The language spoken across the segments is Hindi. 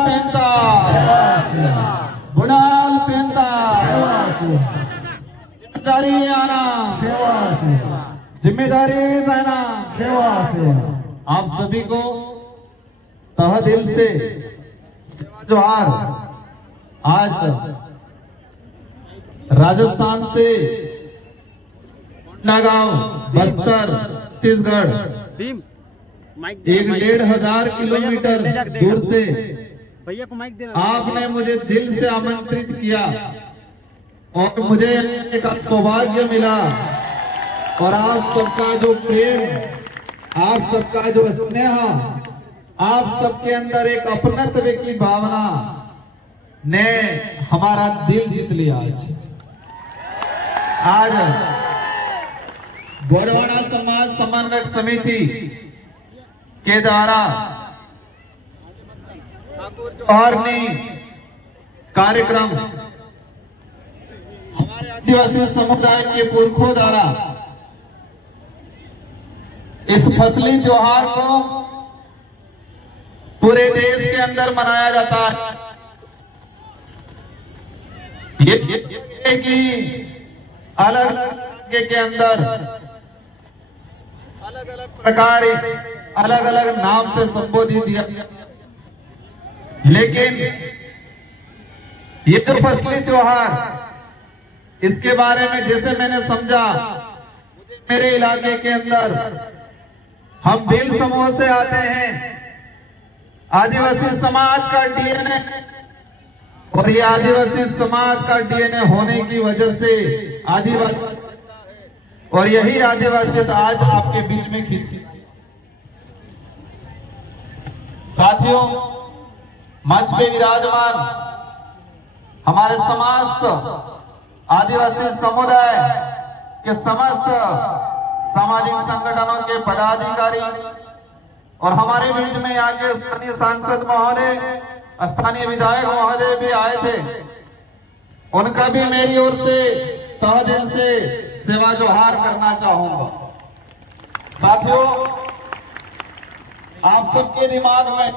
पेंता बुडाल पेंता जिम्मेदारी आना जिम्मेदारी जाना आप सभी को तह दिल से जोहार। आज राजस्थान से नागांव बस्तर छत्तीसगढ़ 1,500 किलोमीटर दूर से आपने मुझे दिल से आमंत्रित किया और मुझे एक सौभाग्य मिला। और आप सबका जो प्रेम, आप सबका जो स्नेह, आप सबके अंदर एक अपनत्व की भावना ने हमारा दिल जीत लिया। आज गोरवाड़ा समाज समन्वयक समिति के द्वारा जोहारनी कार्यक्रम हमारे आदिवासी समुदाय के पुरखों द्वारा इस फसली त्योहार को पूरे देश के अंदर मनाया जाता है। ये कि अलग के अंदर अलग अलग प्रकार अलग अलग नाम से संबोधित किया, लेकिन ये जो फसली त्योहार इसके बारे में जैसे मैंने समझा, मेरे इलाके के अंदर हम भील समूह से आते हैं। आदिवासी समाज का डीएनए, और ये आदिवासी समाज का डीएनए होने की वजह से आदिवासी, और यही आदिवासियत आज आपके बीच में खींच साथियों, मंच पे विराजमान हमारे समस्त आदिवासी समुदाय के समस्त सामाजिक संगठनों के पदाधिकारी और हमारे बीच में यहाँ के स्थानीय सांसद महोदय, स्थानीय विधायक महोदय भी आए थे, उनका भी मेरी ओर से तहे दिल से सेवा जोहार करना चाहूंगा। साथियों, आप सबके दिमाग में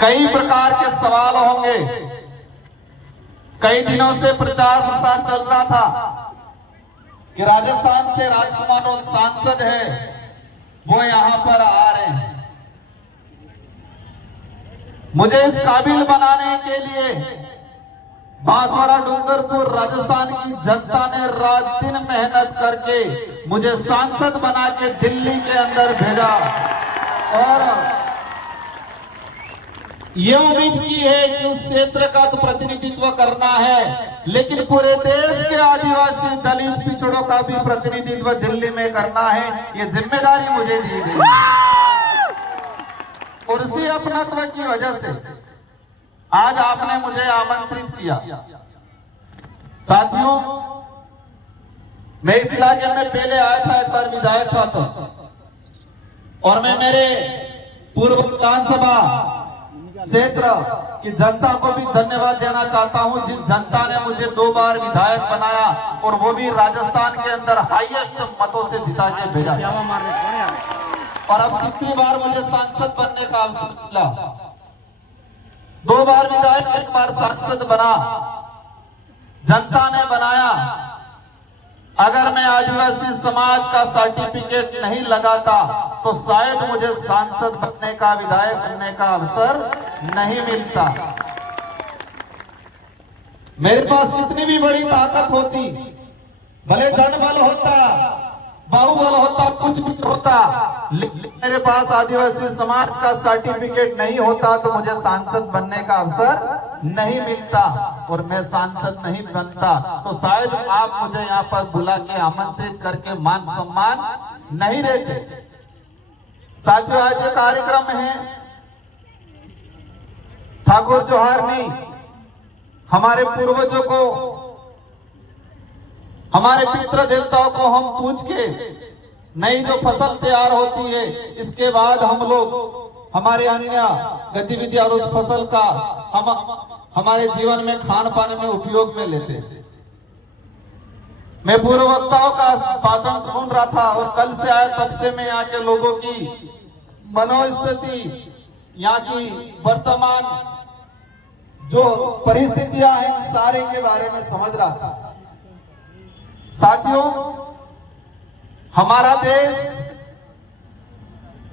कई प्रकार के सवाल होंगे। कई दिनों से प्रचार प्रसार चल रहा था कि राजस्थान से राजकुमार और सांसद है वो यहां पर आ रहे हैं। मुझे इस काबिल बनाने के लिए बांसवाड़ा डूंगरपुर राजस्थान की जनता ने रात दिन मेहनत करके मुझे सांसद बना के दिल्ली के अंदर भेजा और ये उम्मीद की है कि उस क्षेत्र का तो प्रतिनिधित्व करना है, लेकिन पूरे देश के आदिवासी दलित पिछड़ों का भी प्रतिनिधित्व दिल्ली में करना है। ये जिम्मेदारी मुझे दी गई और उसी अपनत्व की वजह से आज आपने मुझे आमंत्रित किया। साथियों, मैं इस इलाके में पहले आया था, एक बार विधायक था तो, और मैं मेरे पूर्व विधानसभा क्षेत्र की जनता को भी धन्यवाद देना चाहता हूं, जिस जनता ने मुझे 2 बार विधायक बनाया और वो भी राजस्थान के अंदर हाईएस्ट मतों से जिता के भेजा। और अब कितनी बार मुझे सांसद बनने का अवसर मिला, 2 बार विधायक, 1 बार सांसद बना, जनता ने बनाया। अगर मैं आदिवासी समाज का सर्टिफिकेट नहीं लगाता तो शायद मुझे सांसद बनने का, विधायक बनने का अवसर नहीं मिलता। मेरे पास कितनी भी बड़ी ताकत होती, भले धन बल होता, बाहुबल होता, कुछ होता, लेकिन मेरे पास आदिवासी समाज का सर्टिफिकेट नहीं होता तो मुझे सांसद बनने का अवसर नहीं मिलता और मैं सांसद नहीं बनता तो शायद आप मुझे यहाँ पर बुला के आमंत्रित करके मान सम्मान नहीं देते। साथियों, आज ये कार्यक्रम है ठाकुर जोहारनी, हमारे पूर्वजों को, हमारे पितृ देवताओं को हम पूछ के नई जो फसल तैयार होती है, इसके बाद हम लोग हमारे अन्य गतिविधि और उस फसल का हम हमारे जीवन में खान पान में उपयोग में लेते हैं। मैं पूर्व वक्ताओं का भाषण सुन रहा था और कल से आया तब से मैं यहाँ के लोगों की मनोस्थिति यहाँ की वर्तमान जो परिस्थितियां हैं सारे के बारे में समझ रहा था। साथियों, हमारा देश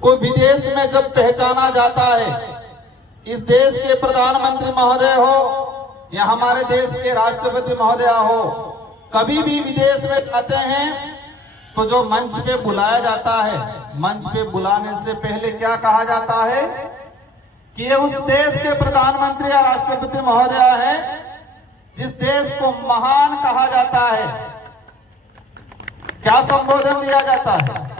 को विदेश में जब पहचाना जाता है, इस देश के प्रधानमंत्री महोदय हो या हमारे देश के राष्ट्रपति महोदय हो, कभी भी विदेश में जाते हैं तो जो मंच पे बुलाया जाता है, मंच पे बुलाने से पहले क्या कहा जाता है कि ये उस देश के प्रधानमंत्री या राष्ट्रपति महोदय है जिस देश को महान कहा जाता है। क्या संबोधन दिया जाता है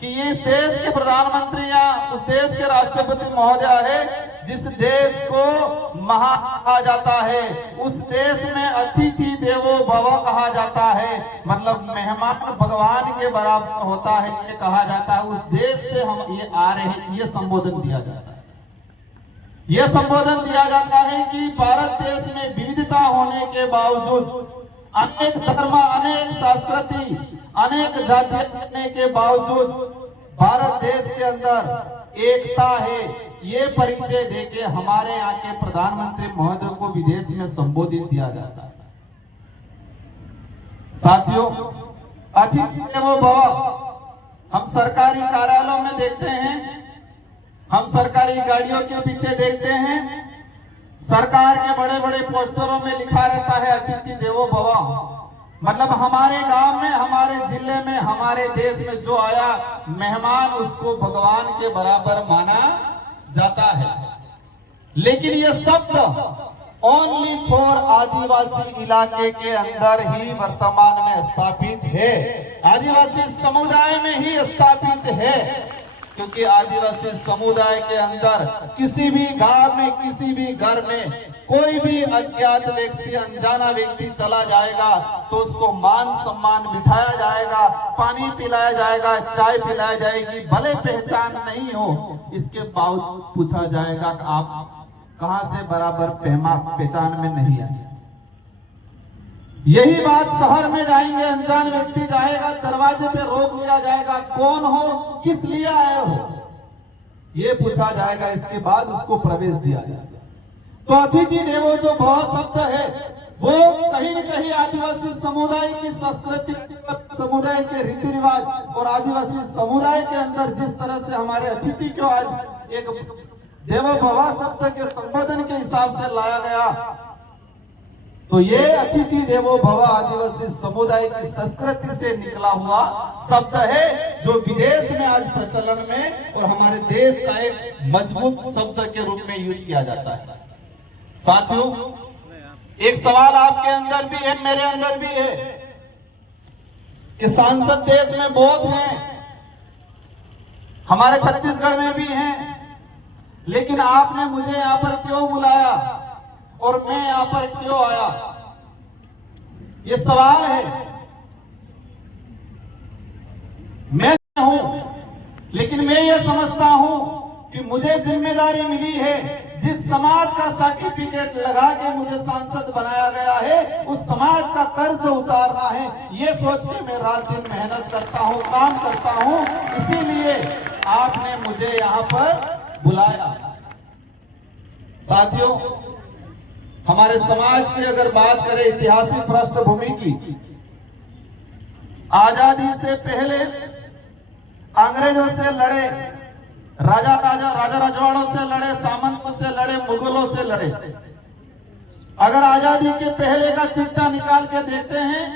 कि ये इस देश के प्रधानमंत्री या उस देश के राष्ट्रपति महोदय है जिस देश को महान कहा जाता है। उस देश में अतिथि देवो भव कहा जाता है, मतलब मेहमान भगवान के बराबर होता है, ये कहा जाता है। उस देश से हम ये आ रहे हैं, ये संबोधन दिया जाता है। यह संबोधन दिया जाता है कि भारत देश में विविधता होने के बावजूद, अनेक धर्म, अनेक संस्कृति, अनेक जातियां होने के बावजूद भारत देश के अंदर एकता है, ये परिचय देके हमारे यहाँ के प्रधानमंत्री महोदय को विदेश में संबोधित किया जाता है। साथियों, अतिथि देवो भव हम सरकारी कार्यालयों में देखते हैं, हम सरकारी गाड़ियों के पीछे देखते हैं, सरकार के बड़े बड़े पोस्टरों में लिखा रहता है अतिथि देवो भव। मतलब हमारे गांव में, हमारे जिले में, हमारे देश में जो आया मेहमान, उसको भगवान के बराबर माना जाता है। लेकिन ये शब्द ओनली फॉर आदिवासी इलाके के अंदर ही वर्तमान में स्थापित है, आदिवासी समुदाय में ही स्थापित है। क्योंकि आदिवासी समुदाय के अंदर किसी भी गांव में, किसी भी घर में कोई भी अज्ञात व्यक्ति, अनजाना व्यक्ति चला जाएगा तो उसको मान सम्मान बिठाया जाएगा, पानी पिलाया जाएगा, चाय पिलाई जाएगी, भले पहचान नहीं हो इसके बावजूद पूछा जाएगा कि आप कहां से बराबर पहचान में नहीं आए। यही बात शहर में जाएंगे, अनजान व्यक्ति जाएगा, दरवाजे पे रोक लिया जाएगा, कौन हो, किस लिए आए हो, ये पूछा जाएगा, इसके बाद उसको प्रवेश दिया जाएगा। तो अतिथि देवो जो भव शब्द है वो कहीं न कहीं आदिवासी समुदाय की संस्कृति, समुदाय के रीति रिवाज और आदिवासी समुदाय के अंदर जिस तरह से हमारे अतिथि को आज एक देवो भव शब्द के संबोधन के हिसाब से लाया गया, तो ये अतिथि देवो भव आदिवासी समुदाय की संस्कृति से निकला हुआ शब्द है जो विदेश में आज प्रचलन में और हमारे देश का एक मजबूत शब्द के रूप में यूज किया जाता है। साथियों, एक सवाल आपके अंदर भी है, मेरे अंदर भी है कि सांसद देश में बहुत हैं, हमारे छत्तीसगढ़ में भी हैं, लेकिन आपने मुझे यहां पर क्यों बुलाया और मैं यहां पर क्यों आया, ये सवाल है। मैं हूं, लेकिन मैं ये समझता हूं कि मुझे जिम्मेदारी मिली है, जिस समाज का सर्टिफिकेट लगा के मुझे सांसद बनाया गया है, उस समाज का कर्ज उतारना है। ये सोच के मैं रात दिन मेहनत करता हूं, काम करता हूं, इसीलिए आपने मुझे यहां पर बुलाया। साथियों, हमारे समाज की अगर बात करें ऐतिहासिक पृष्ठभूमि की, आजादी से पहले अंग्रेजों से लड़े, राजा रजवाड़ों से लड़े, सामंतों से लड़े, मुगलों से लड़े। अगर आजादी के पहले का चिट्ठा निकाल के देखते हैं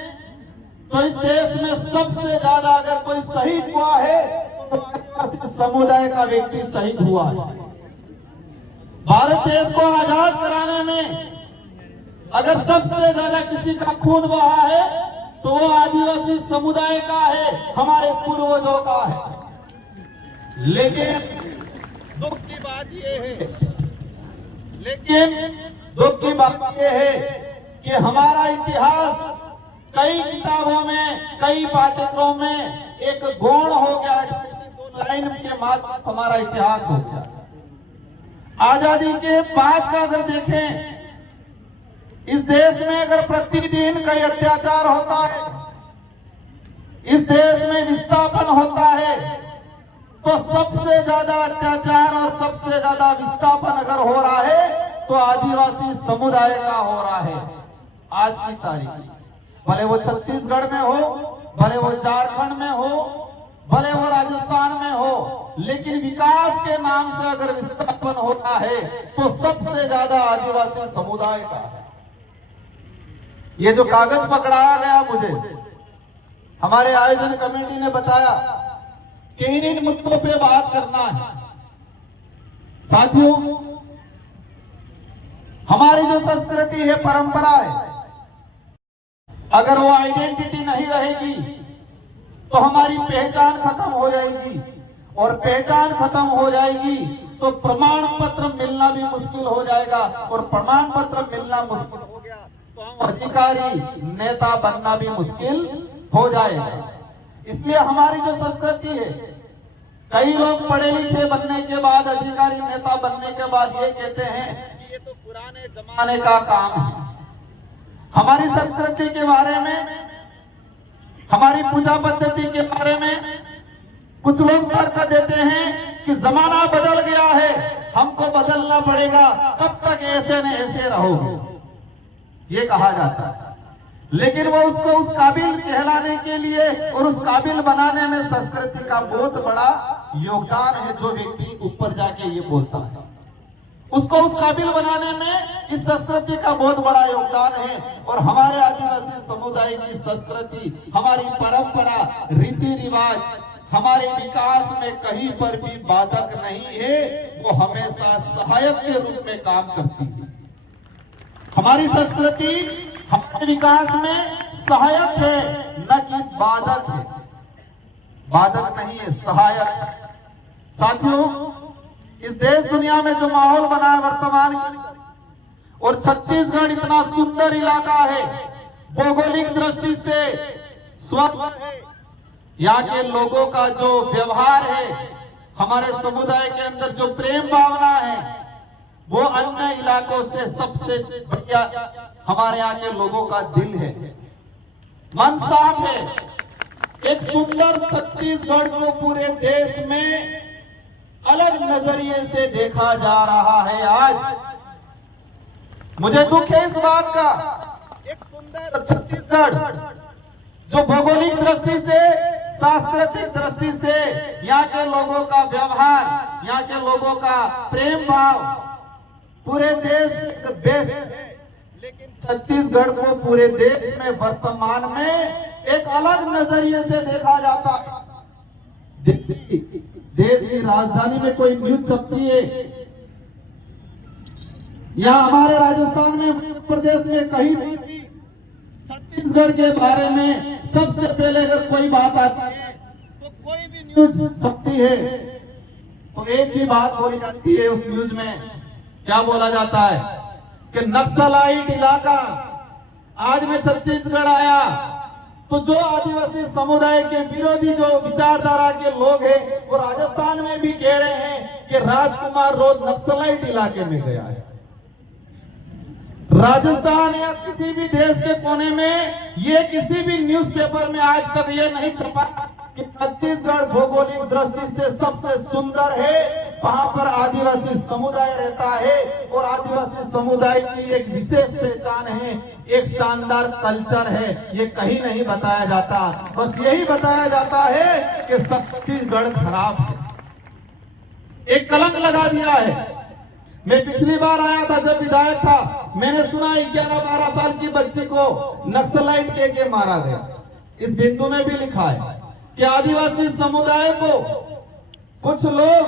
तो इस देश में सबसे ज्यादा अगर कोई शहीद हुआ है तो समुदाय का व्यक्ति शहीद हुआ है। भारत देश को आजाद कराने में अगर सबसे ज्यादा किसी का खून बहा है तो वो आदिवासी समुदाय का है, हमारे पूर्वजों का है। लेकिन दुख की बात यह है, कि हमारा इतिहास कई किताबों में, कई पाठ्यक्रमों में एक गौण हो गया, दो लाइन के माध्यम हमारा इतिहास हो गया। आजादी के बाद का अगर देखें, इस देश में अगर प्रतिदिन कई अत्याचार होता है, इस देश में विस्थापन होता है, तो सबसे ज्यादा अत्याचार और सबसे ज्यादा विस्थापन अगर हो रहा है तो आदिवासी समुदाय का हो रहा है आज की तारीख में। भले वो छत्तीसगढ़ में हो, भले वो झारखंड में हो, भले वो राजस्थान में हो, लेकिन विकास के नाम से अगर विस्थापन होता है तो सबसे ज्यादा आदिवासी समुदाय का है। ये जो कागज पकड़ाया गया मुझे, हमारे आयोजन कमेटी ने बताया कि इन मुद्दों पे बात करना है। साथियों, हमारी जो संस्कृति है, परंपरा है, अगर वो आइडेंटिटी नहीं रहेगी तो हमारी पहचान खत्म हो जाएगी, और पहचान खत्म हो जाएगी तो प्रमाण पत्र मिलना भी मुश्किल हो जाएगा, और प्रमाण पत्र मिलना मुश्किल हो गया तो हम अधिकारी नेता बनना भी मुश्किल हो जाएगा। इसलिए हमारी जो संस्कृति है, कई लोग पढ़े लिखे बनने के बाद, अधिकारी नेता बनने के बाद ये कहते हैं कि ये तो पुराने जमाने का काम है। हमारी संस्कृति के बारे में, हमारी पूजा पद्धति के बारे में कुछ लोग तर्क देते हैं कि जमाना बदल गया है, हमको बदलना पड़ेगा, कब तक ऐसे न ऐसे रहोगे, ये कहा जाता है। लेकिन वो उसको उस काबिल कहलाने के लिए और उस काबिल बनाने में संस्कृति का बहुत बड़ा योगदान है। जो व्यक्ति ऊपर जाके ये बोलता है, उसको उस काबिल बनाने में इस संस्कृति का बहुत बड़ा योगदान है। और हमारे आदिवासी समुदाय की संस्कृति, हमारी परंपरा, रीति रिवाज हमारे विकास में कहीं पर भी बाधक नहीं है, वो हमेशा सहायक के रूप में काम करती है। हमारी संस्कृति हमारे विकास में सहायक है, न कि बाधक है। बाधक नहीं है, सहायक है। साथियों, इस देश दुनिया में जो माहौल बना है वर्तमान, और छत्तीसगढ़ इतना सुंदर इलाका है, भौगोलिक दृष्टि से स्वच्छ है, यहाँ के लोगों का जो व्यवहार है, हमारे समुदाय के अंदर जो प्रेम भावना है, वो अन्य इलाकों से सबसे बढ़िया हमारे यहाँ के लोगों का दिल है, मन साफ है। एक सुंदर छत्तीसगढ़ को पूरे देश में अलग नजरिए से देखा जा रहा है। आज मुझे दुख है इस बात का, एक सुंदर छत्तीसगढ़ जो भौगोलिक दृष्टि से, सांस्कृतिक दृष्टि से, यहाँ के लोगों का व्यवहार, यहाँ के लोगों का प्रेम भाव पूरे देश बेस्ट है, लेकिन छत्तीसगढ़ को पूरे देश में वर्तमान में एक अलग नजरिए से देखा जाता है। देश की राजधानी में कोई न्यूज छपती है, या हमारे राजस्थान में, प्रदेश में कहीं भी छत्तीसगढ़ के बारे में सबसे पहले अगर कोई बात आती है तो कोई भी न्यूज छपती है तो एक ही बात बोली जाती है। उस न्यूज में क्या बोला जाता है कि नक्सलाइट इलाका। आज मैं छत्तीसगढ़ आया तो जो आदिवासी समुदाय के विरोधी जो विचारधारा के लोग हैं, वो राजस्थान में भी कह रहे हैं कि राजकुमार रोज नक्सलाइट इलाके में गया है। राजस्थान या किसी भी देश के कोने में ये किसी भी न्यूज़पेपर में आज तक ये नहीं छपा कि छत्तीसगढ़ भौगोलिक दृष्टि से सबसे सुंदर है, वहां पर आदिवासी समुदाय रहता है, और आदिवासी समुदाय की एक विशेष पहचान है, एक शानदार कल्चर है। ये कहीं नहीं बताया जाता, बस यही बताया जाता है कि छत्तीसगढ़ खराब है, एक कलंक लगा दिया है। मैं पिछली बार आया था जब विधायक था, मैंने सुना 11-12 साल की बच्ची को नक्सलाइट के मारा गया। इस बिंदु में भी लिखा है कि आदिवासी समुदाय को कुछ लोग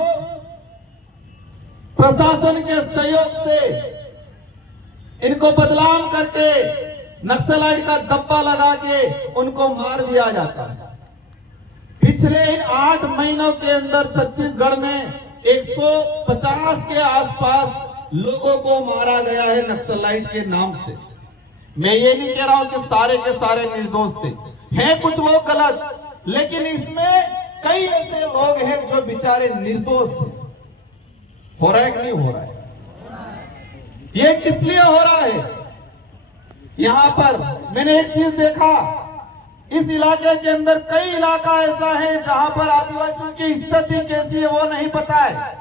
प्रशासन के सहयोग से इनको बदनाम करके नक्सलाइट का धब्बा लगा के उनको मार दिया जाता है। पिछले इन 8 महीनों के अंदर छत्तीसगढ़ में 150 के आसपास लोगों को मारा गया है नक्सलाइट के नाम से। मैं ये नहीं कह रहा हूं कि सारे के सारे निर्दोष थे, हैं कुछ लोग गलत, लेकिन इसमें कई ऐसे लोग हैं जो बेचारे निर्दोष हैं। हो रहा है कि नहीं हो रहा है? ये किस लिए हो रहा है? यहां पर मैंने एक चीज देखा इस इलाके के अंदर कई इलाका ऐसा है जहां पर आदिवासियों की स्थिति कैसी है वो नहीं पता है।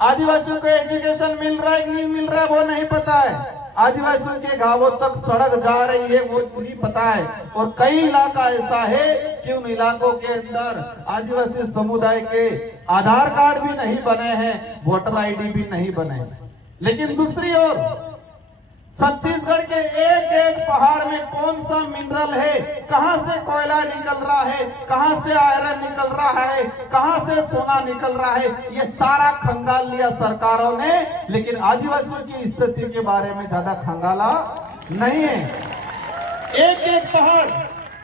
आदिवासियों को एजुकेशन मिल रहा है नहीं मिल रहा है वो नहीं पता है। आदिवासियों के गांवों तक सड़क जा रही है वो नहीं पता है। और कई इलाका ऐसा है कि उन इलाकों के अंदर आदिवासी समुदाय के आधार कार्ड भी नहीं बने हैं, वोटर आईडी भी नहीं बने। लेकिन दूसरी ओर छत्तीसगढ़ के एक एक पहाड़ में कौन सा मिनरल है, कहां से कोयला निकल रहा है, कहां से आयरन निकल रहा है, कहां से सोना निकल रहा है, ये सारा खंगाल लिया सरकारों ने। लेकिन आदिवासियों की स्थिति के बारे में ज्यादा खंगाला नहीं है। एक एक पहाड़,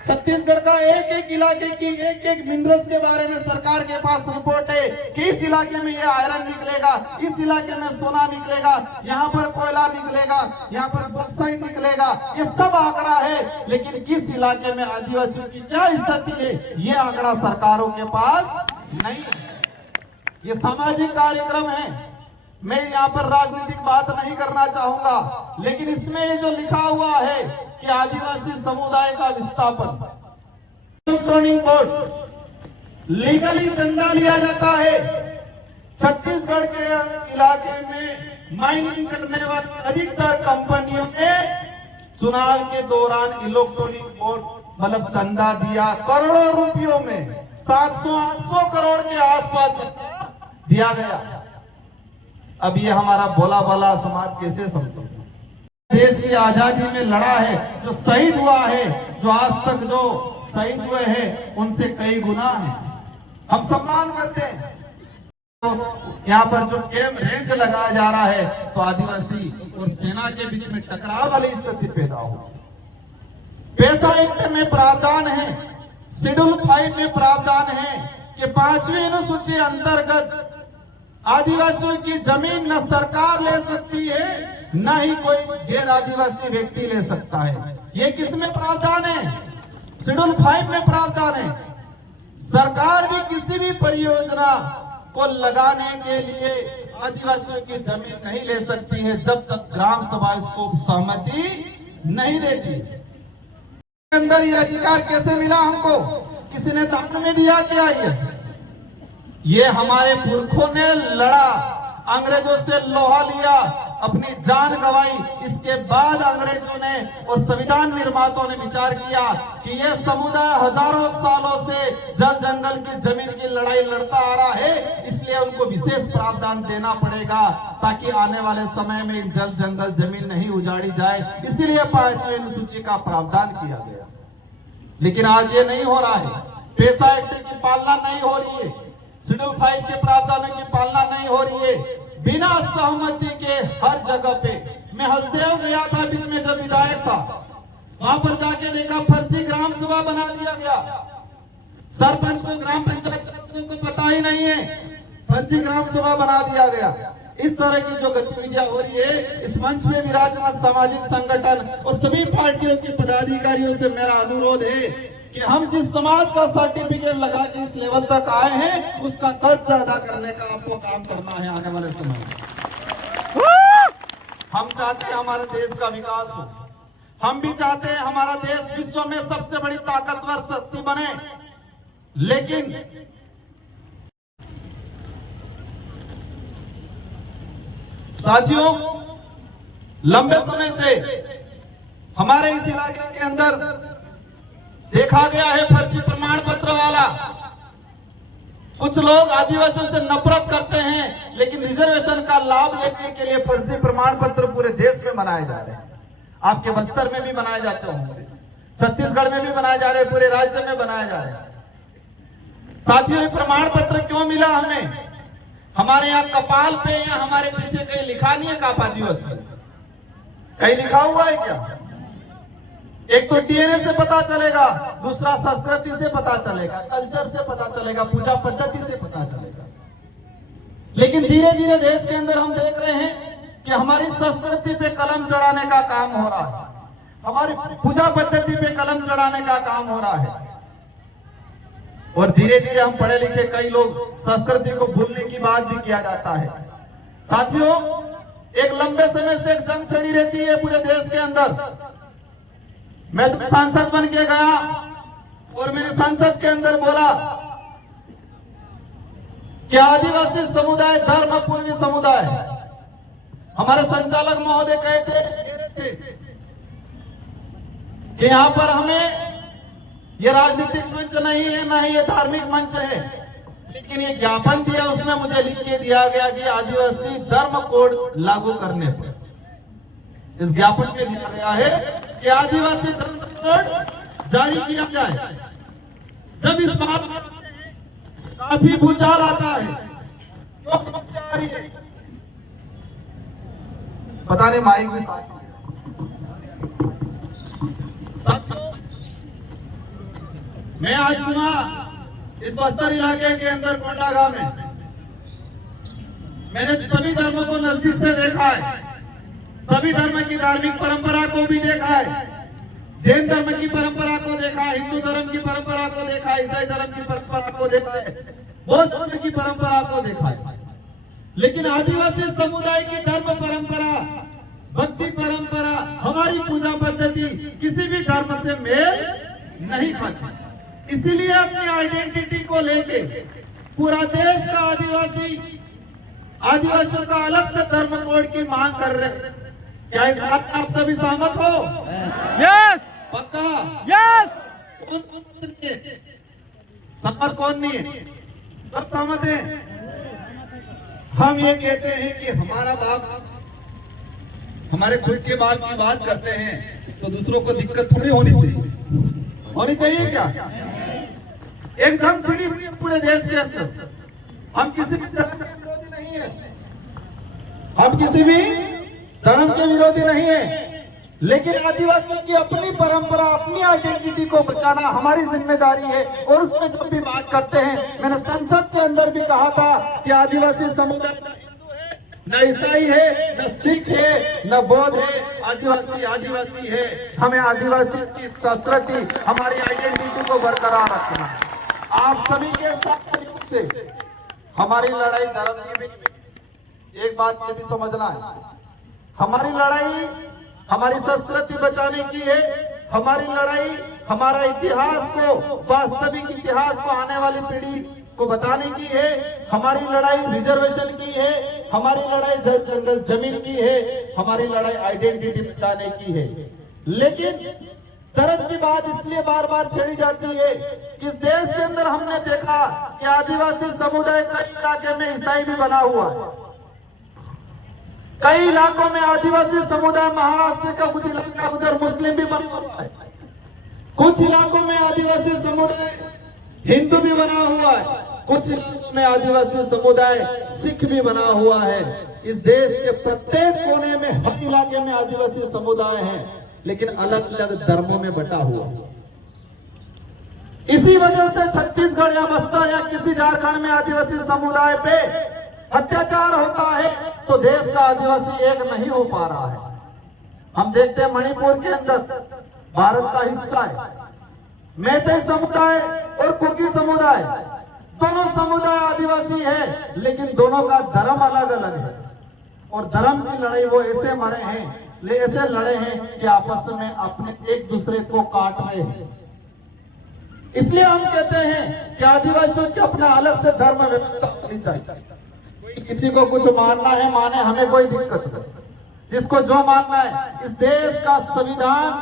छत्तीसगढ़ का एक एक इलाके की एक एक मिनरल्स के बारे में सरकार के पास रिपोर्ट है कि इस इलाके में ये आयरन निकलेगा, इस इलाके में सोना निकलेगा, यहाँ पर कोयला निकलेगा, यहाँ पर बॉक्साइट निकलेगा, ये सब आंकड़ा है। लेकिन किस इलाके में आदिवासियों की क्या स्थिति है ये आंकड़ा सरकारों के पास नहीं है। ये सामाजिक कार्यक्रम है, मैं यहाँ पर राजनीतिक बात नहीं करना चाहूंगा, लेकिन इसमें ये जो लिखा हुआ है कि आदिवासी समुदाय का विस्थापन, इलेक्ट्रॉनिक बोर्ड लीगली चंदा लिया जाता है। छत्तीसगढ़ के इलाके में माइनिंग करने वाली अधिकतर कंपनियों ने चुनाव के दौरान इलेक्ट्रॉनिक बोर्ड मतलब चंदा दिया, करोड़ों रुपयों में 700-800 करोड़ के आसपास दिया गया। अब ये हमारा भोला भाला समाज कैसे समझे? देश की आजादी में लड़ा है, जो शहीद हुआ है, जो आज तक जो शहीद हुए हैं उनसे कई गुना है। हम सम्मान करते हैं। तो यहाँ पर जो कैंप रेंज लगाया जा रहा है तो आदिवासी और सेना के बीच में टकराव वाली स्थिति पैदा हो। पैसा एक्ट में प्रावधान है, शेड्यूल 5 में प्रावधान है कि 5वीं अनुसूची अंतर्गत आदिवासियों की जमीन न सरकार ले सकती है न ही कोई गैर आदिवासी व्यक्ति ले सकता है। ये किसमें प्रावधान है? शेड्यूल 5 में प्रावधान है। सरकार भी किसी भी परियोजना को लगाने के लिए आदिवासियों की जमीन नहीं ले सकती है जब तक ग्राम सभा इसको सहमति नहीं देती। अंदर ये अधिकार कैसे मिला हमको? किसी ने दान में दिया क्या? ये हमारे पुरखों ने लड़ा, अंग्रेजों से लोहा लिया, अपनी जान गंवाई। इसके बाद अंग्रेजों ने और संविधान निर्माताओं ने विचार किया कि यह समुदाय हजारों सालों से जल जंगल की जमीन की लड़ाई लड़ता आ रहा है, इसलिए उनको विशेष प्रावधान देना पड़ेगा ताकि आने वाले समय में जल जंगल जमीन नहीं उजाड़ी जाए। इसीलिए 5वीं अनुसूची का प्रावधान किया गया। लेकिन आज ये नहीं हो रहा है। पैसा एक्ट की पालना नहीं हो रही है, शेड्यूल 5 के प्रावधानों की पालना नहीं हो रही है। बिना सहमति के हर जगह पे, मैं हसदेव गया था बीच में जब विधायक था, वहां पर जाके देखा फर्जी ग्राम सभा बना दिया गया। सरपंच को, ग्राम पंचायत को पता ही नहीं है, फर्जी ग्राम सभा बना दिया गया। इस तरह की जो गतिविधियां हो रही है, इस मंच में विराजमान सामाजिक संगठन और सभी पार्टियों के पदाधिकारियों से मेरा अनुरोध है कि हम जिस समाज का सर्टिफिकेट लगा के इस लेवल तक आए हैं उसका कर्ज अदा करने का आपको काम करना है आने वाले समय में। हम चाहते हैं हमारे देश का विकास हो, हम भी चाहते हैं हमारा देश विश्व में सबसे बड़ी ताकतवर शक्ति बने। लेकिन साथियों, लंबे समय से हमारे इस इलाके के अंदर देखा गया है फर्जी प्रमाण पत्र वाला। कुछ लोग आदिवासियों से नफरत करते हैं, लेकिन रिजर्वेशन का लाभ लेने के लिए फर्जी प्रमाण पत्र पूरे देश में बनाए जा रहे हैं। आपके बस्तर में भी बनाए जाते होंगे, छत्तीसगढ़ में भी बनाए जा रहे हैं, पूरे राज्य में बनाए जा रहे हैं। साथियों, प्रमाण पत्र क्यों मिला हमें? हमारे यहाँ कपाल पे या हमारे पीछे कहीं लिखा नहीं है का आप आदिवासी? कहीं लिखा हुआ है क्या? एक तो डीएनए से पता चलेगा, दूसरा संस्कृति से पता चलेगा, कल्चर से पता चलेगा, पूजा पद्धति से पता चलेगा। लेकिन धीरे धीरे देश के अंदर हम देख रहे हैं कि हमारी संस्कृति पे कलम चढ़ाने का काम हो रहा है, हमारी पूजा पद्धति पे कलम चढ़ाने का काम हो रहा है। और धीरे धीरे हम पढ़े लिखे कई लोग संस्कृति को भूलने की बात भी किया जाता है। साथियों, एक लंबे समय से एक जंग छिड़ी रहती है पूरे देश के अंदर। मैं जब सांसद बन के गया और मैंने संसद के अंदर बोला कि आदिवासी समुदाय धर्मपूर्वी समुदाय। हमारे संचालक महोदय कह रहे थे कि यहां पर हमें ये राजनीतिक मंच नहीं है, ना ही ये धार्मिक मंच है, लेकिन ये ज्ञापन दिया, उसमें मुझे लिख के दिया गया कि आदिवासी धर्म कोड लागू करने पर, इस ज्ञापन में दिया गया है कि आदिवासी धर्म कोड जारी किया जाए। जब इस बात काफी भूचाल आता है, तो समस्या आ रही है। पता नहीं माइक में मैं आज घूमा इस बस्तर इलाके के अंदर कोंडा गांव में, मैंने सभी धर्मों को नजदीक से देखा है, सभी धर्म की धार्मिक परंपरा को भी देखा है। जैन धर्म की परंपरा को देखा है, हिंदू धर्म की परंपरा को देखा है, ईसाई धर्म की परंपरा को देखा है, बौद्ध धर्म की परंपरा को देखा है, लेकिन आदिवासी समुदाय की धर्म परंपरा, भक्ति परंपरा, हमारी पूजा पद्धति किसी भी धर्म से मेल नहीं खाती। इसीलिए अपनी आइडेंटिटी को लेके पूरा देश का आदिवासियों का अलग से धर्म कोड की मांग कर रहे हैं। क्या इस बात में आप सभी सहमत हो? यस। पक्का? यस। सहमत कौन नहीं है? सब सहमत हैं। हम ये कहते हैं कि हमारा बाप, हमारे खुद के बाप की बात करते हैं तो दूसरों को दिक्कत थोड़ी होनी चाहिए क्या? एक जंग छिड़ी हुई है पूरे देश के अंदर। हम किसी भी धर्म के विरोधी नहीं है, हम किसी भी धर्म के विरोधी नहीं है, लेकिन आदिवासियों की अपनी परंपरा, अपनी आइडेंटिटी को बचाना हमारी जिम्मेदारी है। और उसमें जब भी बात करते हैं, मैंने संसद के अंदर भी कहा था कि आदिवासी समुदाय न हिंदू है, न ईसाई है, न सिख है, न बौद्ध है, आदिवासी है। हमें आदिवासी की संस्कृति, हमारी आइडेंटिटी को बरकरार रखना है। आप सभी के साथ सहयोग से हमारी लड़ाई धर्म की भी, एक बात ये भी समझना है, हमारी लड़ाई हमारी संस्कृति बचाने की है। हमारी लड़ाई हमारा इतिहास को, वास्तविक इतिहास को आने वाली पीढ़ी को बताने की है। हमारी लड़ाई रिजर्वेशन की है, हमारी लड़ाई जंगल जमीन की है, हमारी लड़ाई आइडेंटिटी बचाने की है। लेकिन धर्म की बात इसलिए बार बार छेड़ी जाती है कि इस देश के अंदर हमने देखा कि आदिवासी समुदाय कई इलाके में ईसाई भी बना हुआ है, कई इलाकों में आदिवासी समुदाय, महाराष्ट्र का कुछ इलाका उधर मुस्लिम भी बना हुआ है, कुछ इलाकों में आदिवासी समुदाय हिंदू भी बना हुआ है, कुछ इलाकों में आदिवासी समुदाय सिख भी बना हुआ है। इस देश के प्रत्येक कोने में, हर इलाके में आदिवासी समुदाय है, लेकिन अलग अलग धर्मों में बटा हुआ। इसी वजह से छत्तीसगढ़ या बस्तर या किसी झारखंड में आदिवासी समुदाय पे अत्याचार होता है तो देश का आदिवासी एक नहीं हो पा रहा है। हम देखते हैं मणिपुर के अंदर भारत का हिस्सा है, मैतेई समुदाय और कुकी समुदाय, दोनों समुदाय आदिवासी है, लेकिन दोनों का धर्म अलग अलग है। और धर्म की लड़ाई वो ऐसे मरे हैं, ऐसे लड़े हैं कि आपस में अपने एक दूसरे को काट रहे हैं। इसलिए हम कहते हैं कि आदिवासियों की अपना अलग से धर्म व्यवस्था होनी चाहिए। किसी को कुछ मानना है माने, हमें कोई दिक्कत नहीं, जिसको जो मानना है। इस देश का संविधान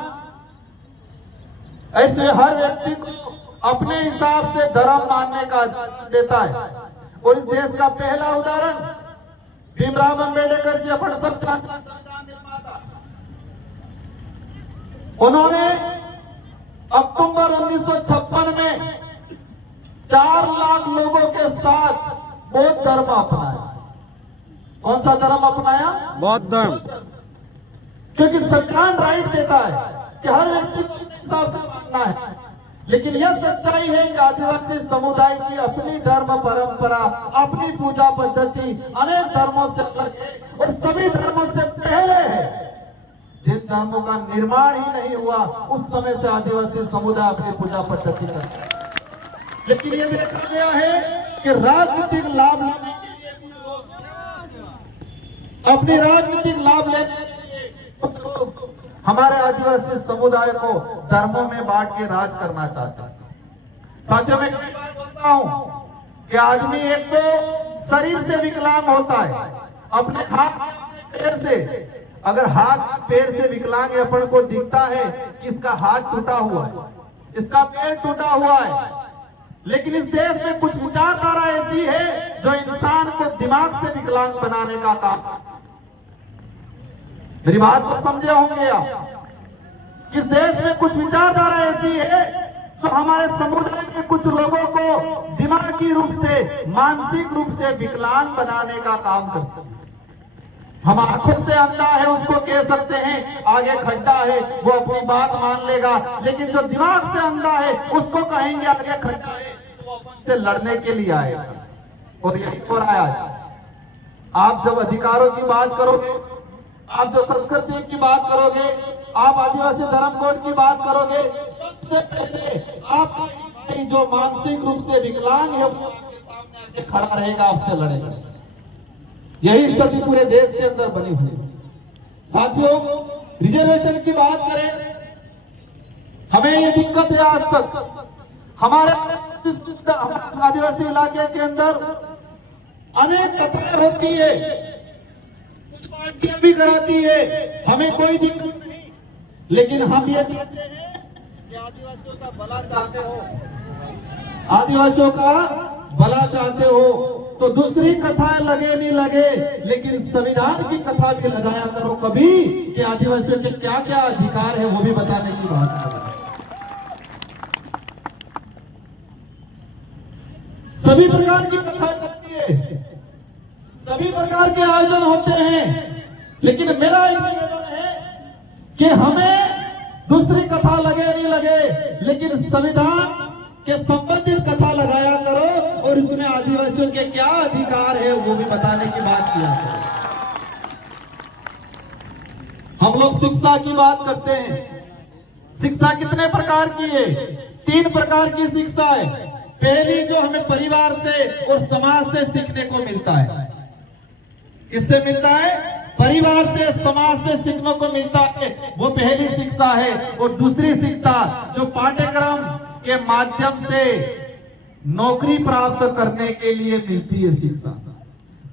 ऐसे हर व्यक्ति को अपने हिसाब से धर्म मानने का देता है। और इस देश का पहला उदाहरण भीमराव अंबेडकर जी, अपन सब जानते हैं, संविधान निर्माता। उन्होंने अक्टूबर 1956 में 4 लाख लोगों के साथ बौद्ध धर्म अपनाया। कौन सा धर्म अपनाया? बौद्ध धर्म। क्योंकि संविधान राइट देता है कि हर व्यक्ति को हिसाब से मानना है। लेकिन यह सच्चाई है कि आदिवासी समुदाय की अपनी धर्म परंपरा, अपनी पूजा पद्धति अनेक धर्मों से अलग है और सभी धर्मों से पहले है। जिन धर्मों का निर्माण ही नहीं हुआ, उस समय से आदिवासी समुदाय अपनी पूजा पद्धति करते हैं। लेकिन यह देखा गया है कि राजनीतिक लाभ लेने के लिए अपनी राजनीतिक लाभ लेने के लिए हमारे आदिवासी समुदाय को धर्मों में बांट के राज करना चाहते हैं। साथियों मैं कई बार बोलता हूं कि आदमी एक तो शरीर से विकलांग होता है, अपने हाथ पैर से। अगर हाथ पैर से विकलांग अपन को दिखता है कि इसका हाथ टूटा हुआ है, इसका पैर टूटा हुआ है, लेकिन इस देश में कुछ विचारधारा ऐसी है जो इंसान को दिमाग से विकलांग बनाने का काम। मेरी बात को समझे होंगे आप। किस देश में कुछ विचारधारा ऐसी है जो हमारे समुदाय के कुछ लोगों को दिमागी रूप से, मानसिक रूप से विकलांग बनाने का काम करते हैं। हम आंखों से अंधा है उसको कह सकते हैं, आगे खड्डा है वो अपनी बात मान लेगा, लेकिन जो दिमाग से अंधा है उसको कहेंगे आगे खड्डा है तो वो अपन से लड़ने के लिए आएगा। और यही हो रहा है आज। आप जब अधिकारों की बात करोगे, आप जो संस्कृति की बात करोगे, आप आदिवासी धर्म कोड की बात करोगे, सबसे पहले आपका जो मानसिक रूप से विकलांग है वो आपके सामने आके खड़ा रहेगा, आपसे लड़ेगा। यही स्थिति पूरे देश के अंदर बनी हुई है। साथियों, रिजर्वेशन की बात करें, हमें ये दिक्कत है आज तक हमारे आदिवासी इलाके के अंदर अनेक कतार होती है, कुछ पार्टियां भी कराती है, हमें कोई दिक्कत नहीं, लेकिन हम ये चाहते हैं कि आदिवासियों का भला चाहते हो, आदिवासियों का भला चाहते हो तो दूसरी कथाएं लगे नहीं लगे, लेकिन संविधान की कथा भी लगाया करो कभी कि आदिवासियों के क्या क्या अधिकार है वो भी बताने की बात करो। सभी प्रकार की कथाएं चलती है, सभी प्रकार के आयोजन होते हैं, लेकिन मेरा एक निवेदन है कि हमें दूसरी कथा लगे नहीं लगे, लेकिन संविधान के संबंधित कथा लगाया करो और इसमें आदिवासियों के क्या अधिकार है वो भी बताने की बात किया करो। हम लोग शिक्षा की बात करते हैं। शिक्षा कितने प्रकार की है? 3 प्रकार की शिक्षा है। पहली जो हमें परिवार से और समाज से सीखने को मिलता है। किससे मिलता है? परिवार से, समाज से सीखने को मिलता है, वो पहली शिक्षा है। और दूसरी शिक्षा जो पाठ्यक्रम के माध्यम से नौकरी प्राप्त करने के लिए मिलती है शिक्षा।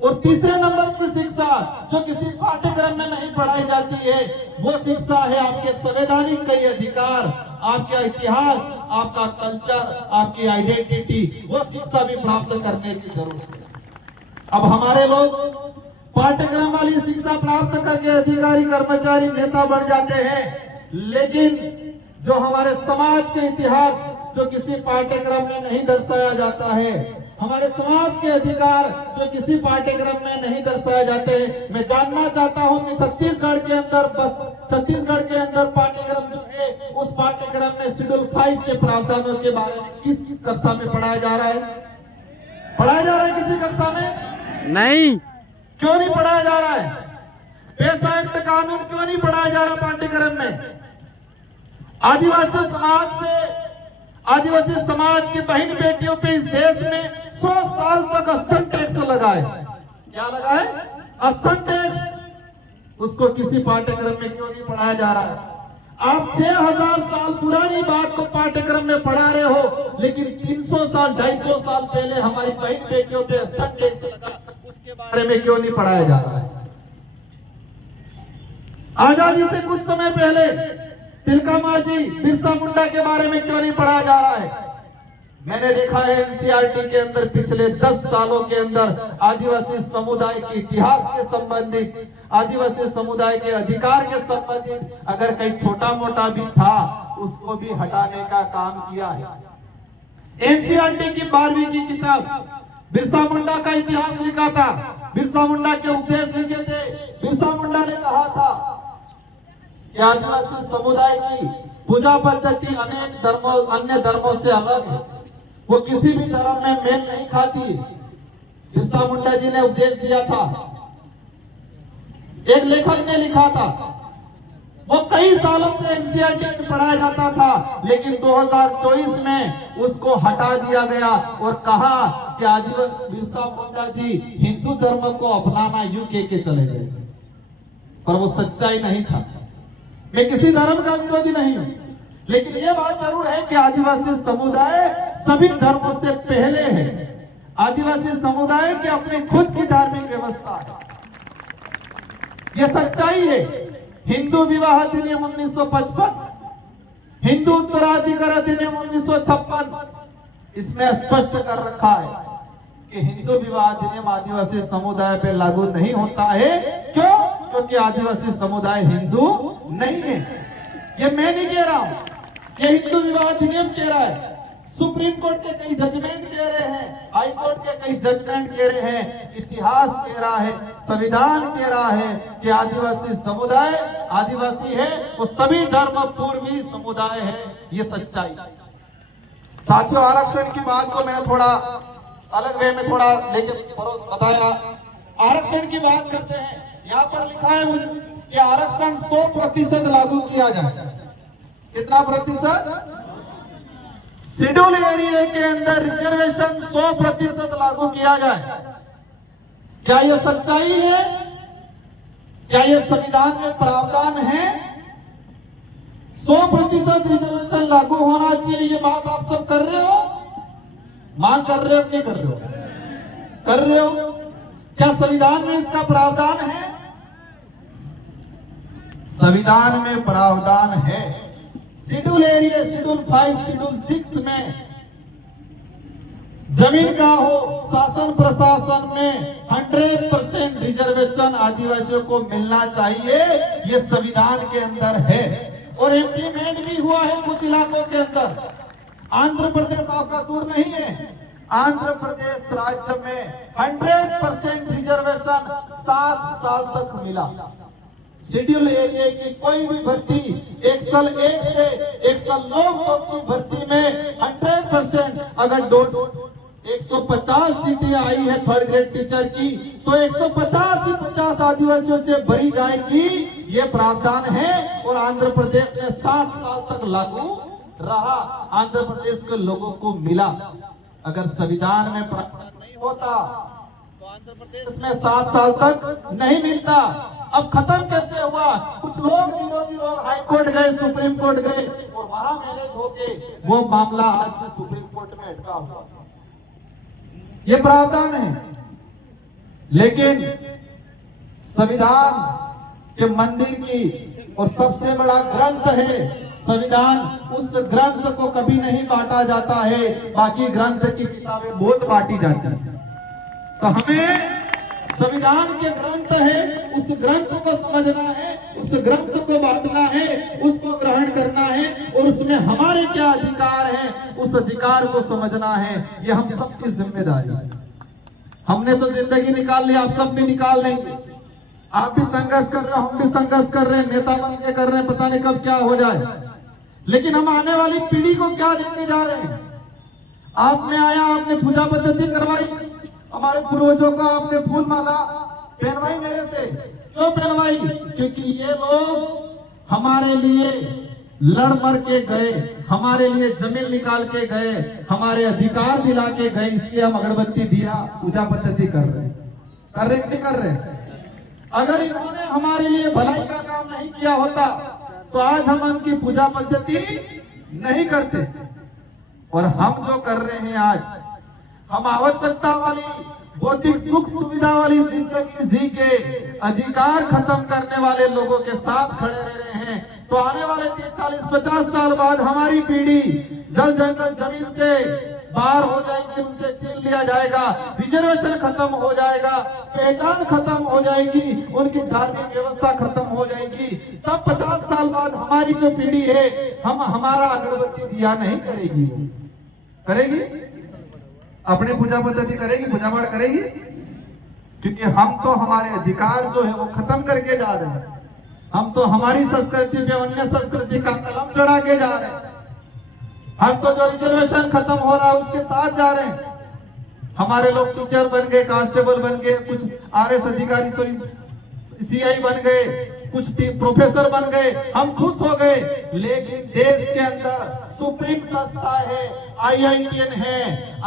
और तीसरे नंबर की शिक्षा जो किसी पाठ्यक्रम में नहीं पढ़ाई जाती है वो शिक्षा है आपके संवैधानिक कई अधिकार, आपका इतिहास, आपका कल्चर, आपकी आइडेंटिटी, वो शिक्षा भी प्राप्त करने की जरूरत है। अब हमारे लोग पाठ्यक्रम वाली शिक्षा प्राप्त करके अधिकारी, कर्मचारी, नेता बन जाते हैं, लेकिन जो हमारे समाज के इतिहास जो किसी पाठ्यक्रम में नहीं दर्शाया जाता है, हमारे समाज के अधिकार जो किसी पाठ्यक्रम में नहीं दर्शाए जाते हैं। मैं जानना चाहता हूं कि छत्तीसगढ़ के अंदर पाठ्यक्रम जो है उस पाठ्यक्रम में शेड्यूल 5 के प्रावधानों के बारे में किस कक्षा में पढ़ाया जा रहा है? पढ़ाया जा रहा है किसी कक्षा में? नहीं। क्यों नहीं पढ़ाया जा रहा है? पेशा युक्त कानून क्यों नहीं पढ़ाया जा रहा पाठ्यक्रम में? आदिवासी समाज की बहन बेटियों पे इस देश में 100 साल तक स्तन टैक्स लगा है। क्या लगा है? स्तन टैक्स। उसको किसी पाठ्यक्रम में क्यों नहीं पढ़ाया जा रहा है? आप 6000 साल पुरानी बात को पाठ्यक्रम में पढ़ा रहे हो, लेकिन 300 साल 250 साल पहले हमारी बहन बेटियों पे स्तन टैक्स लगा, उसके बारे में क्यों नहीं पढ़ाया जा रहा है? आजादी से कुछ समय पहले तिलका मांझी, बिरसा मुंडा के बारे में क्यों नहीं पढ़ाया जा रहा है? मैंने देखा है एनसीईआरटी के अंदर पिछले 10 सालों के अंदर आदिवासी समुदाय के इतिहास के संबंधित, आदिवासी समुदाय के अधिकार के संबंधित अगर कहीं छोटा मोटा भी था उसको भी हटाने का काम किया है। एनसीईआरटी की 12वीं की किताब बिरसा मुंडा का इतिहास लिखा था, बिरसा मुंडा के उपदेश लिखे थे। बिरसा मुंडा ने कहा था कि आदिवासी समुदाय की पूजा पद्धति अन्य धर्मों से अलग है, वो किसी भी धर्म में मेल नहीं खाती। बिरसा मुंडा जी ने उपदेश दिया था। एक लेखक ने लिखा था, वो कई सालों से एनसीईआरटी में पढ़ाया जाता था, लेकिन 2024 में उसको हटा दिया गया और कहा कि आदिवासी बिरसा मुंडा जी हिंदू धर्म को अपनाना यूके के चले गए, पर वो सच्चाई नहीं था। मैं किसी धर्म का विरोधी नहीं हूं, लेकिन यह बात जरूर है कि आदिवासी समुदाय सभी धर्मों से पहले है। आदिवासी समुदाय की अपनी खुद की धार्मिक व्यवस्था है, यह सच्चाई है। हिंदू विवाह अधिनियम 1955, हिंदू उत्तराधिकार अधिनियम 1956 इसमें स्पष्ट कर रखा है कि हिंदू विवाह अधिनियम आदिवासी समुदाय पर लागू नहीं होता है। क्यों? क्योंकि आदिवासी समुदाय हिंदू नहीं है। ये मैं नहीं कह रहा हूं, ये हिंदू विवाह अधिनियम कह रहा है। सुप्रीम कोर्ट के कई जजमेंट कह रहे हैं, हाई कोर्ट के कई जजमेंट कह रहे हैं, इतिहास कह रहा है, संविधान कह रहा है कि आदिवासी समुदाय आदिवासी है, वो सभी धर्म पूर्वी समुदाय है। ये सच्चाई। साथियों, आरक्षण की बात को मैंने थोड़ा अलग वे में थोड़ा लेके बताया। आरक्षण की बात करते हैं, यहाँ पर लिखा है मुझे कि आरक्षण 100% लागू किया जाए। कितना प्रतिशत? शेड्यूल एरिया के अंदर रिजर्वेशन 100% लागू किया जाए। क्या यह सच्चाई है? क्या यह संविधान में प्रावधान है? 100% रिजर्वेशन लागू होना चाहिए। ये बात आप सब कर रहे हो? मांग कर रहे हो? नहीं कर रहे हो? कर रहे हो? क्या संविधान में इसका प्रावधान है? संविधान में प्रावधान है। शेड्यूल एरिया, शेड्यूल 5, शेड्यूल 6 में जमीन का हो, शासन प्रशासन में 100% रिजर्वेशन आदिवासियों को मिलना चाहिए। ये संविधान के अंदर है और इम्प्लीमेंट भी हुआ है कुछ इलाकों के अंदर। आंध्र प्रदेश आपका दूर नहीं है, आंध्र प्रदेश राज्य में 100% रिजर्वेशन 7 साल तक मिला। शेड्यूल एरिया की कोई भी भर्ती एक्सल 1 से एक्सल 9 तक की भर्ती में 100% अगर 150 सीटें आई है थर्ड ग्रेड टीचर की, तो 150 ही 50 आदिवासियों से भरी जाएगी। ये प्रावधान है और आंध्र प्रदेश में 7 साल तक लागू रहा, आंध्र प्रदेश के लोगों को मिला। अगर संविधान में प्रावधान नहीं होता तो आंध्र प्रदेश में 7 साल तक नहीं मिलता। अब खत्म कैसे हुआ? कुछ लोग, विरोधी लोग हाई कोर्ट गए, सुप्रीम कोर्ट गए और वहां मैनेज होके वो मामला आज भी सुप्रीम कोर्ट में अटका हुआ। ये प्रावधान है। लेकिन संविधान के मंदिर की और सबसे बड़ा ग्रंथ है संविधान, उस ग्रंथ को कभी नहीं बांटा जाता है। बाकी ग्रंथ की किताबें बहुत बांटी जाती है। तो हमें संविधान के ग्रंथ है, उस ग्रंथ को समझना है, उस ग्रंथ को बांटना है, उसको ग्रहण करना है और उसमें हमारे क्या अधिकार हैं, उस अधिकार को समझना है। ये हम सबकी जिम्मेदारी है। हमने तो जिंदगी निकाल ली, आप सब भी निकाल लेंगे। आप भी संघर्ष कर रहे हो, हम भी संघर्ष कर रहे हैं, नेता बन के कर रहे हैं, पता नहीं कब क्या हो जाए। लेकिन हम आने वाली पीढ़ी को क्या देने जा रहे हैं? आप में आया, आपने पूजा पद्धति करवाई, हमारे पूर्वजों का आपने फूल माला पहनवाई मेरे से। क्यों पहनवाई? क्योंकि ये लोग हमारे लिए लड़ मर के गए, हमारे लिए जमीन निकाल के गए, हमारे अधिकार दिला के गए, इसलिए हम अगरबत्ती दिया पूजा पद्धति कर रहे हैं। कर रहे नहीं कर रहे? अगर इन्होंने हमारे लिए भलाई का काम नहीं किया होता तो आज हम उनकी पूजा पद्धति नहीं करते। और हम जो कर रहे हैं आज, हम आवश्यकता वाली भौतिक सुख सुविधा वाली जिंदगी जी के अधिकार खत्म करने वाले लोगों के साथ खड़े रह रहे हैं। तो आने वाले 40-50 साल बाद हमारी पीढ़ी जल जंगल जमीन से बाहर हो जाएगी, उनसे छीन लिया जाएगा, रिजर्वेशन खत्म हो जाएगा, पहचान खत्म हो जाएगी, उनकी धार्मिक व्यवस्था खत्म हो जाएगी। तब 50 साल बाद हमारी जो पीढ़ी है, हम हमारा अगरबत्ती दिया नहीं करेगी। करेगी? अपनी पूजा पद्धति करेगी, पूजा पाठ करेगी? क्योंकि हम तो हमारे अधिकार जो है वो खत्म करके जा रहे हैं। हम तो हमारी संस्कृति पे अन्य संस्कृति का कलम चढ़ा के जा रहे हैं। हम तो जो रिजर्वेशन खत्म हो रहा है उसके साथ जा रहे हैं। हमारे लोग टीचर बन गए, कांस्टेबल बन गए, कुछ आरएस अधिकारी, सीआई बन गए, कुछ प्रोफेसर बन गए, हम खुश हो गए। लेकिन देश के अंदर सुप्रीम संस्था है, IITN है,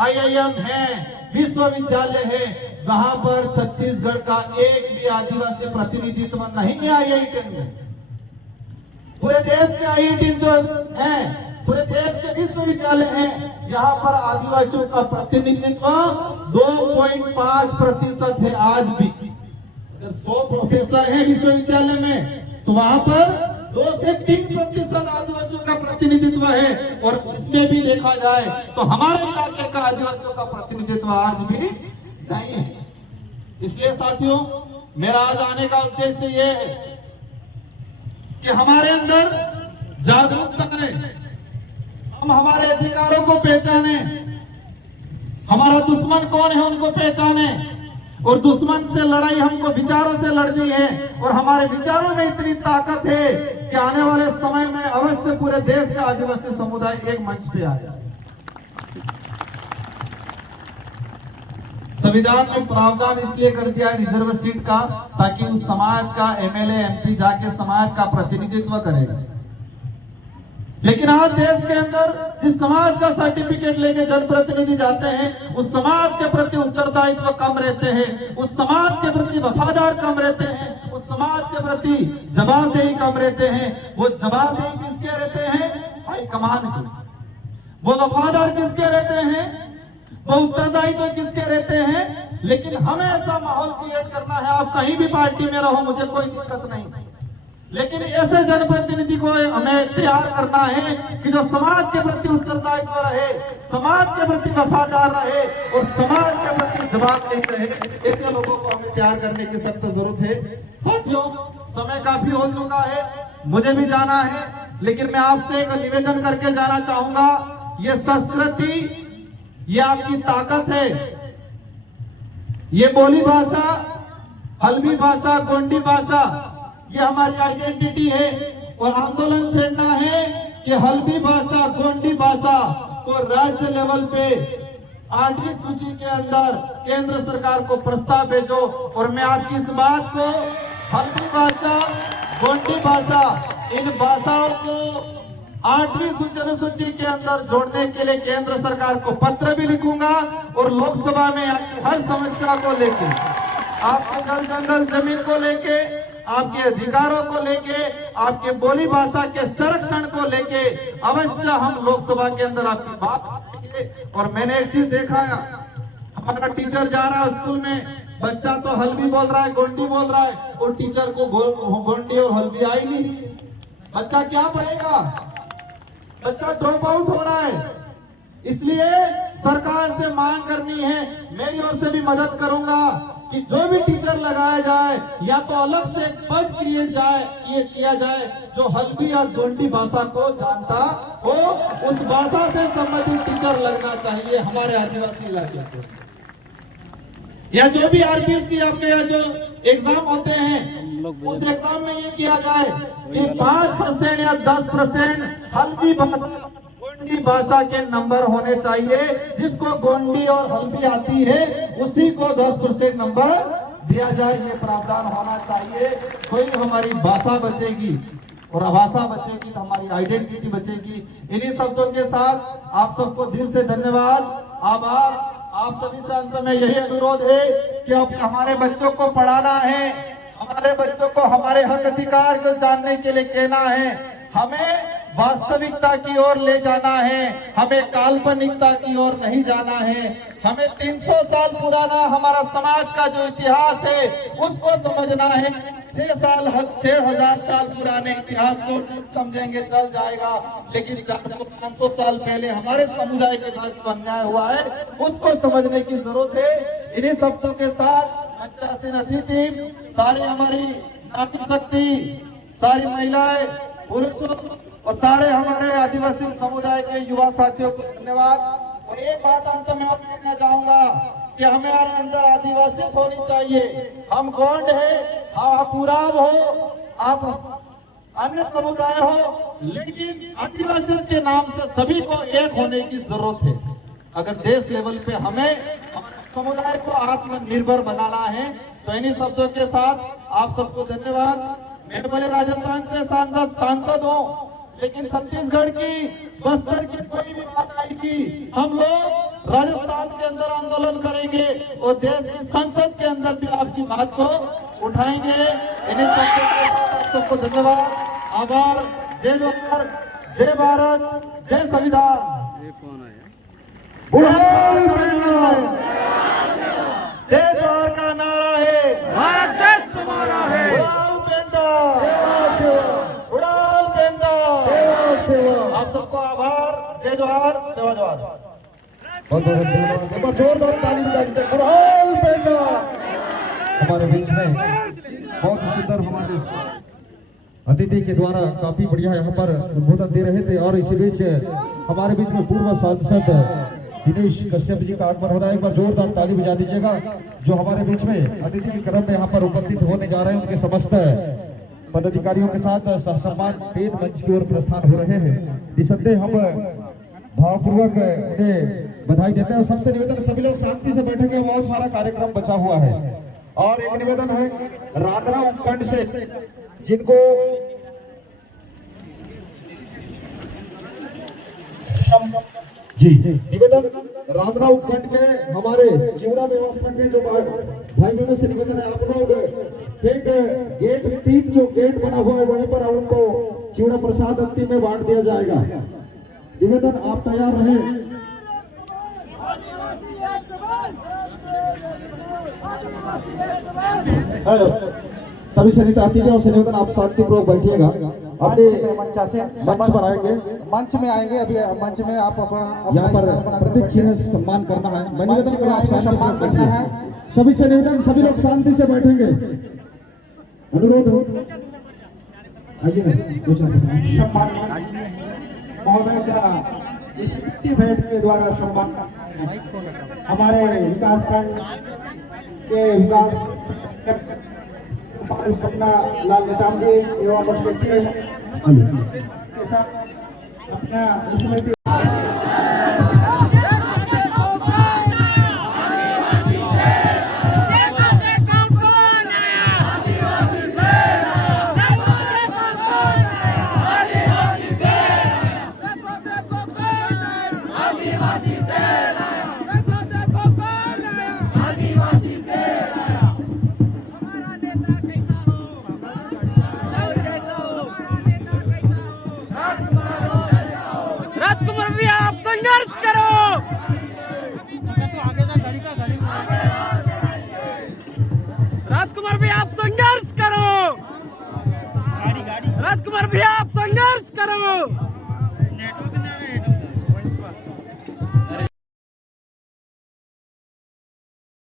IIM है, विश्वविद्यालय है, वहां पर छत्तीसगढ़ का एक भी आदिवासी प्रतिनिधित्व नहीं है IITN में। पूरे देश के आईआईटी जो हैं, पूरे देश के विश्वविद्यालय हैं, यहाँ पर आदिवासियों का प्रतिनिधित्व 2.5% है आज भी। अगर 100 प्रोफेसर हैं विश्वविद्यालय में तो वहां पर 2 से 3% आदिवासियों का प्रतिनिधित्व है। और इसमें भी देखा जाए तो हमारे इलाके का आदिवासियों का प्रतिनिधित्व आज भी नहीं है। इसलिए साथियों, मेरा आज आने का उद्देश्य ये है कि हमारे अंदर जागरूकता है, हम हमारे अधिकारों को पहचाने, हमारा दुश्मन कौन है उनको पहचाने, और दुश्मन से लड़ाई हमको विचारों से लड़नी है। और हमारे विचारों में इतनी ताकत है कि आने वाले समय में अवश्य पूरे देश का आदिवासी समुदाय एक मंच पे आए। संविधान में प्रावधान इसलिए कर दिया है रिजर्व सीट का, ताकि उस समाज का एमएलए एमपी जाके समाज का प्रतिनिधित्व करेगा। लेकिन आज देश के अंदर जिस समाज का सर्टिफिकेट लेके जनप्रतिनिधि जाते हैं, उस समाज के प्रति उत्तरदायित्व कम रहते हैं, उस समाज के प्रति वफादार कम रहते हैं, उस समाज के प्रति जवाबदेही कम रहते हैं। वो जवाबदेही किसके रहते हैं? हाईकमान की। वो वफादार किसके रहते हैं? वो उत्तरदायित्व किसके रहते हैं? लेकिन हमें ऐसा माहौल क्रिएट करना है, आप कहीं भी पार्टी में रहो, मुझे कोई दिक्कत नहीं, लेकिन ऐसे जनप्रतिनिधि को हमें तैयार करना है कि जो समाज के प्रति उत्तरदायित्व रहे, समाज के प्रति वफादार रहे और समाज के प्रति जवाबदेही रहे। ऐसे लोगों को हमें तैयार करने की सख्त जरूरत है। साथियों, समय काफी हो चुका है, मुझे भी जाना है, लेकिन मैं आपसे एक निवेदन करके जाना चाहूंगा। ये संस्कृति, ये आपकी ताकत है। ये बोली भाषा, हल्बी भाषा, गोंडी भाषा, ये हमारी आइडेंटिटी है। और आंदोलन छेड़ना है कि हल्बी भाषा, गोंडी भाषा को राज्य लेवल पे 8वीं सूची के अंदर केंद्र सरकार को प्रस्ताव भेजो। और मैं आपकी इस बात को, हल्बी भाषा, गोंडी भाषा, इन भाषाओं को 8वीं जनसूची के अंदर जोड़ने के लिए केंद्र सरकार को पत्र भी लिखूंगा। और लोकसभा में आपकी हर समस्या को लेके, आपके जल जंगल जमीन को लेके, आपके अधिकारों को लेके, आपके बोली भाषा के संरक्षण को लेके अवश्य हम लोकसभा के अंदर आपकी बात करेंगे। और मैंने एक चीज देखा है, हमारा टीचर जा रहा है स्कूल में, बच्चा तो हल्बी बोल रहा है, गोंडी बोल रहा है, और टीचर को गोंडी और हल्बी आई नहीं। बच्चा क्या पढ़ेगा? बच्चा ड्रॉप आउट हो रहा है। इसलिए सरकार से मांग करनी है, मेरी ओर से भी मदद करूंगा कि जो भी टीचर लगाया जाए, या तो अलग से एक पद क्रिएट किया जाए जो हल्बी या गोंडी भाषा को जानता हो, उस भाषा से संबंधित टीचर लगना चाहिए हमारे आदिवासी इलाके को। या जो भी आरपीएससी आपके यहाँ जो एग्जाम होते हैं, उस एग्जाम में ये किया जाए कि 5% या 10% हल्बी गोंडी भाषा के नंबर होने चाहिए। जिसको गोंडी और हल्बी आती है उसी को 10% नंबर दिया जाए, ये प्रावधान होना चाहिए। कोई हमारी भाषा बचेगी, और भाषा बचेगी तो हमारी आइडेंटिटी बचेगी। इन्हीं शब्दों के साथ आप सबको दिल से धन्यवाद, आभार। आप सभी से अंत में यही अनुरोध है कि हमारे बच्चों को पढ़ाना है, हमारे बच्चों को हमारे हक अधिकार को जानने के लिए कहना है, हमें वास्तविकता की ओर ले जाना है, हमें काल्पनिकता की ओर नहीं जाना है। हमें 300 साल पुराना हमारा समाज का जो इतिहास है उसको समझना है। 6,000 साल पुराने इतिहास को समझेंगे चल जाएगा, लेकिन 500 साल पहले हमारे समुदाय के साथ जो अन्याय हुआ है उसको समझने की जरूरत है। इन्हीं शब्दों के साथ अच्छासीन अतिथि, सारी हमारी नारी शक्ति, सारी महिलाएं, पुरुषों और सारे हमारे आदिवासी समुदाय के युवा साथियों को धन्यवाद। और एक बात अंत में आप कहना चाहूंगा कि हमारे अंदर आदिवासियत होनी चाहिए। हम गोंड है, आप उराव हो, आप अन्य समुदाय हो, लेकिन आदिवासियत के नाम से सभी को एक होने की जरूरत है। अगर देश लेवल पे हमें समुदाय को आत्मनिर्भर बनाना है तो इन्हीं शब्दों के साथ आप सबको धन्यवाद। मैं भले राजस्थान से सांसद हूँ, लेकिन छत्तीसगढ़ की, बस्तर की कोई भी बात आएगी, हम लोग राजस्थान के अंदर आंदोलन करेंगे और देश की संसद के अंदर भी आपकी बात को उठाएंगे। इन्हीं शब्दों के साथ आप सबको धन्यवाद, आभार। जय जोहार, जय भारत, जय संविधान। ये कौन है? उड़ाल पेंदा, जय जोहार का नारा है, भारत देश हमारा है। उड़ाल पेंदा, उड़ाल पेंदा। आप सबको आभार, जय जोहार, सेवा जोहार। बहुत बहुत धन्यवाद। एक बार जोरदार ताली बजा दीजिए। उड़ाल पेंदा हमारे बीच में बहुत ही सुंदर हमारे अतिथि के द्वारा काफी बढ़िया यहाँ पर उद्बोधन दे रहे थे और इसी बीच हमारे बीच में पूर्व सांसद दिनेश कश्यप जी का आगमन हो रहा है। एक बार जोरदार ताली बजा दीजिएगा। जो हमारे बीच में अतिथि के क्रम में यहाँ पर उपस्थित होने जा रहे हैं उनके समस्त पदाधिकारियों के साथ सम्मान पेन मंच की ओर प्रस्थान हो रहे हैं। निसंदेह हम भावपूर्वक उन्हें बधाई देते हैं। सबसे निवेदन सभी लोग शांति से बैठेंगे, बहुत सारा कार्यक्रम बचा हुआ है। और एक निवेदन है रांदरा उपखंड से जिनको जी निवेदन रांदरा उपखंड के हमारे चिवड़ा व्यवस्था के जो भाई बहनों से निवेदन है, आप लोग एक गेट 3 जो गेट बना हुआ है वहीं पर उनको चिवड़ा प्रसाद अंतिम में बांट दिया जाएगा। निवेदन आप तैयार रहें। हेलो सभी सरित अतिथियों से निवेदन आप शांतिपूर्वक बैठिएगा। अपने मंच पर आएंगे, मंच में आएंगे। अभी मंच में आप यहाँ पर प्रतीक चिन्ह से सम्मान करना है। मैं निवेदन करूँ आप सम्मान करना है। सभी से निवेदन, सभी लोग शांति से बैठेंगे। अनुरोध हो आइए ना कुछ महोदय का इस भेंट के द्वारा सम्मान हमारे विकास खंड के विकास पटना लाल नेताम जी एवं पर्सपेक्टिव के साथ अपना स्मृति राजकुमार भी आप संघर्ष करो। राजकुमार भी आप संघर्ष करो। राजकुमार भी आप संघर्ष करो।